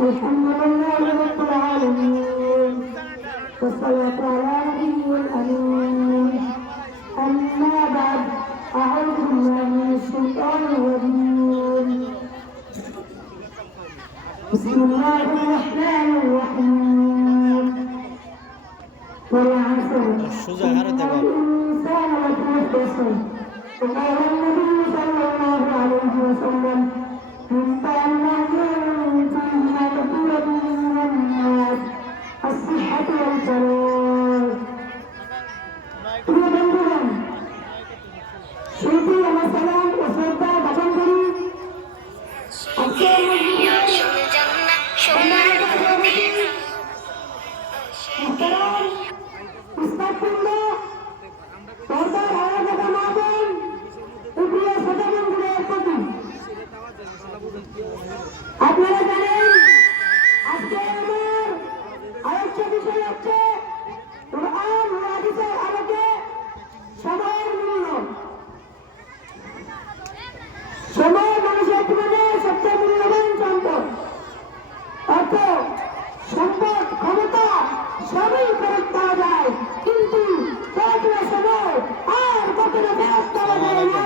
الحمد لله رب العالمين والصلاة على نبيه الأمين أما بعد أعوذ بالله من الشيطان الرجيم بسم الله الرحمن الرحيم والعصر إن الإنسان لفي خسر وقال النبي صلى الله عليه وسلم من الناس الصحة والفراغ بندگان شروعی আমার সালাম ও শ্রদ্ধা জ্ঞাপন করি আজকের আপনারা জানেন আজকে আমার আরেকটা বিষয় হচ্ছে কোরআন ও হাদিসের আলোকে সময়ের মূল্য। সময় মানুষের জীবনে সবচেয়ে মূল্যবান সম্পদ। অর্থ সম্পদ ক্ষমতা সবই ফেরত পাওয়া যায়, কিন্তু কখনো সময় আর কখনো ফেরত পাওয়া যায় না।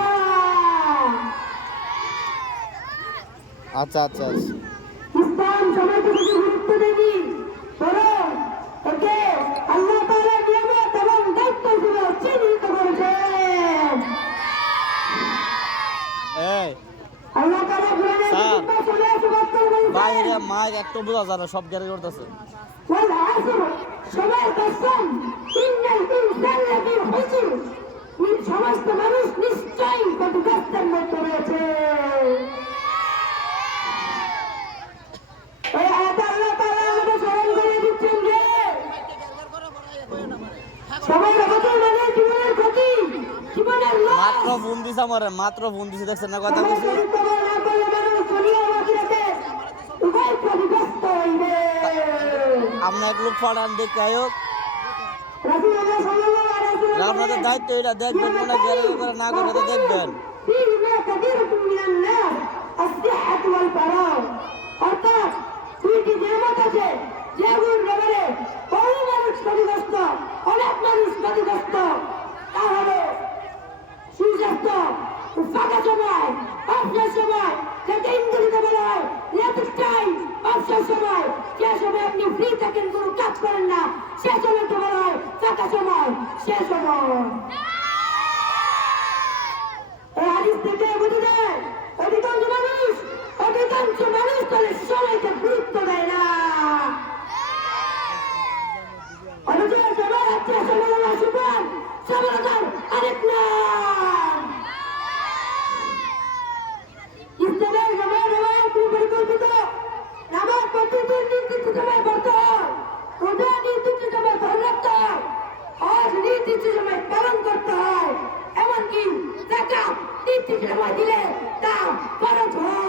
আচ্ছা আচ্ছা ইসলাম সময়কে বেশি গুরুত্ব দেয়নি, বরং একে আল্লাহ তাআলার নিয়ামত এবং দায়িত্ব হিসেবে চিহ্নিত করেছেন। আল্লাহ তাআলা কোরআনে বাইরে মাইক একটু বোঝা যায় না, সব গ্যারে করতেছে। ওয়াল আসর সময়ের কসম ইন্নাল ইনসানা লাফি খুসর, সমস্ত মানুষ নিশ্চয়ই ক্ষতিগ্রস্তের মধ্যে রয়েছে। মাত্র ফোন দিছে আমারে, মাত্র ফোন দিছে, দেখছেন না কথা বলছি। আমরা এক লোক ফাড়ান দেখতে হোক, আপনাদের দায়িত্ব এটা দেখবেন, মনে গ্যারেজ করে না করে তো দেখবেন। অর্থাৎ দুইটি নিয়ামত আছে যেগুলোর ব্যাপারে বহু মানুষ ক্ষতিগ্রস্ত, অনেক মানুষ ক্ষতিগ্রস্ত। তা হলো সূর্যাস্ত, ফাঁকা সময়, অবসর সময়, যাকে ইংরেজিতে বলা হয় লেজার টাইম। অবসর সময়, যে সময় আপনি ফ্রি থাকেন, কোনো কাজ করেন না, সে সময়কে বলা হয় ফাঁকা সময়। সে সময় এই হাদিস থেকে বোঝা যায় অধিকাংশ মানুষ তাহলে সময়কে গুরুত্ব দেয় না। অথচ সবার হচ্ছে সমালোচনা সুপার, সমালোচনার আরেক নাম। ইসলামের সময় নেওয়া পরিকল্পিত, নামাজ প্রতিদিন নির্দিষ্ট সময় পড়তে হয়, রোজা নির্দিষ্ট সময় ধরে রাখতে হয়, হজ নির্দিষ্ট সময় পালন করতে হয়, এমনকি যাকাত নির্দিষ্ট সময় দিলে তা ফরজ হয়।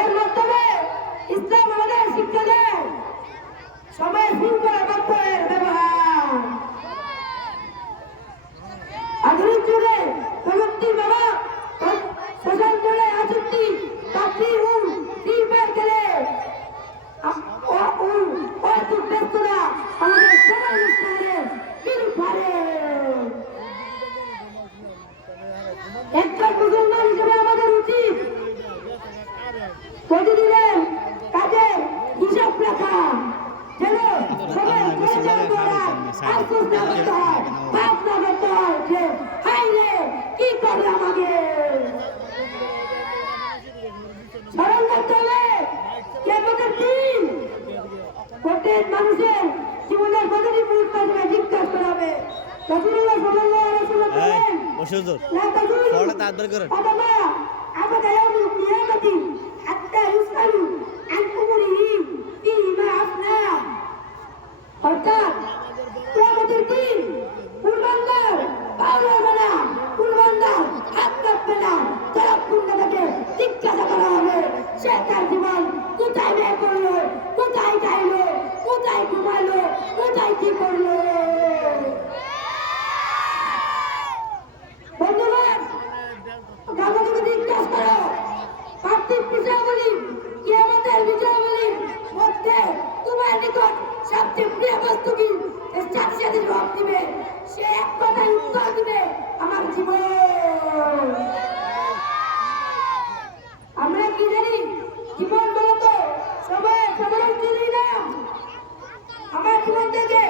এর মাধ্যমে ইসলাম আমাদের শিক্ষা দেয় সময় শৃঙ্খলা বাধ্যের ব্যবহার। আধুনিক যুগে প্রযুক্তির ব্যবহার, সোশ্যাল মিডিয়ায় আসক্তি, চাকরি ও শিল্পের গেলে ব্যস্ততা আমাদের সময় নষ্ট করে পারে। একজন মুসলমান হিসেবে আমাদের উচিত প্রতিদিনের কাজের হিসাব রাখা, যেন সময় আফসোস না করতে হয়, পাপ না করতে হয় যে হাই রে কি করবে আমাকে। স্মরণ করতে হবে কিয়ামতের দিন প্রত্যেক মানুষের জীবনের প্রতিটি মুহূর্ত জিজ্ঞাসা করা হবে। রাসূলুল্লাহ সাল্লাল্লাহু আলাইহি ওয়াসাল্লাম বলেন, লা তাজুলু আবাদা আবাদা ইয়াউমুল কিয়ামাতি হাত্তা ইউসআলু আন উমরিহি ফীমা আফনা। অর্থাৎ কিয়ামতের দিন কুরবানদার পাওনা বানা, কুরবানদার হাত কাঁপবে না, ততক্ষণ তাকে জিজ্ঞাসা করা হবে সে তার জীবন কোথায় ব্যয় করলো, কোথায় খাইলো, কোথায় ঘুমাইলো, কোথায় কি করলো। বন্ধুগণ, আমাকে জিজ্ঞাসা করো সবচেয়ে প্রিয় বস্তু কি এর সাথে সাথে জবাব দিবে সে এক কথায় উত্তর দিবে আমার জীবন। আমরা কি জানি জীবন বলতো সবাই সবাই চিনি না। আমার জীবন থেকে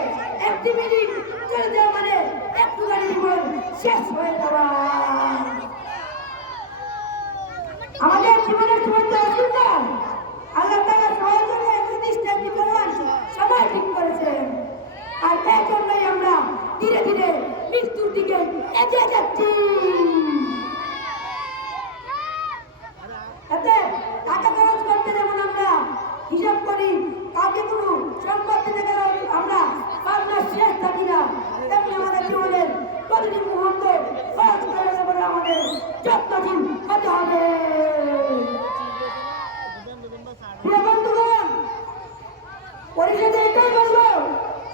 একটি মিনিট চলে যাওয়া মানে একটুখানি জীবন শেষ হয়ে যাওয়া। আমাদের জীবনের সময় তো আসুন না, আল্লাহ তাআলা সবার জন্য নির্দিষ্ট একটি পরিমাণ সময় ঠিক করেছেন। আর এই জন্যই আমরা ধীরে ধীরে মৃত্যুর দিকে এগিয়ে যাচ্ছি। এতে টাকা খরচ করতে যেমন আমরা হিসাব করি, কাউকে কোনো সম্পত্তি থেকে আমরা পাবনা শেষ থাকি না, তেমনি আমাদের জীবনের প্রতিটি মুহূর্ত খরচ করার ব্যাপারে আমাদের যত্নশীল হতে হবে। প্রিয় বন্ধুগণ, পরিষদে এটাই বলবো,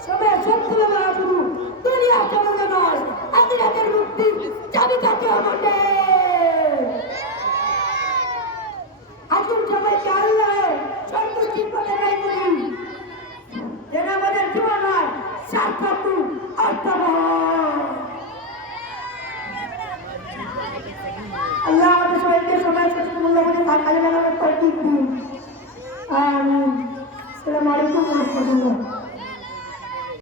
সবাই সত্য ব্যবহার শুরু দুনিয়া চলন্ত নয়, আখিরাতের মুক্তির চাবিকাঠি বটে। আসুন সবাইকে আল্লাহর সন্তুষ্টির পথে ব্যয় করি, যেন আমাদের জীবন হয় সার্থক অর্থবহ। আল্লাহ আমাদের সবাইকে সময় সাথে মূল্যবান কাজে লাগানোর তৌফিক দিন। আসসালামু আলাইকুম ওয়া রাহমাতুল্লাহ।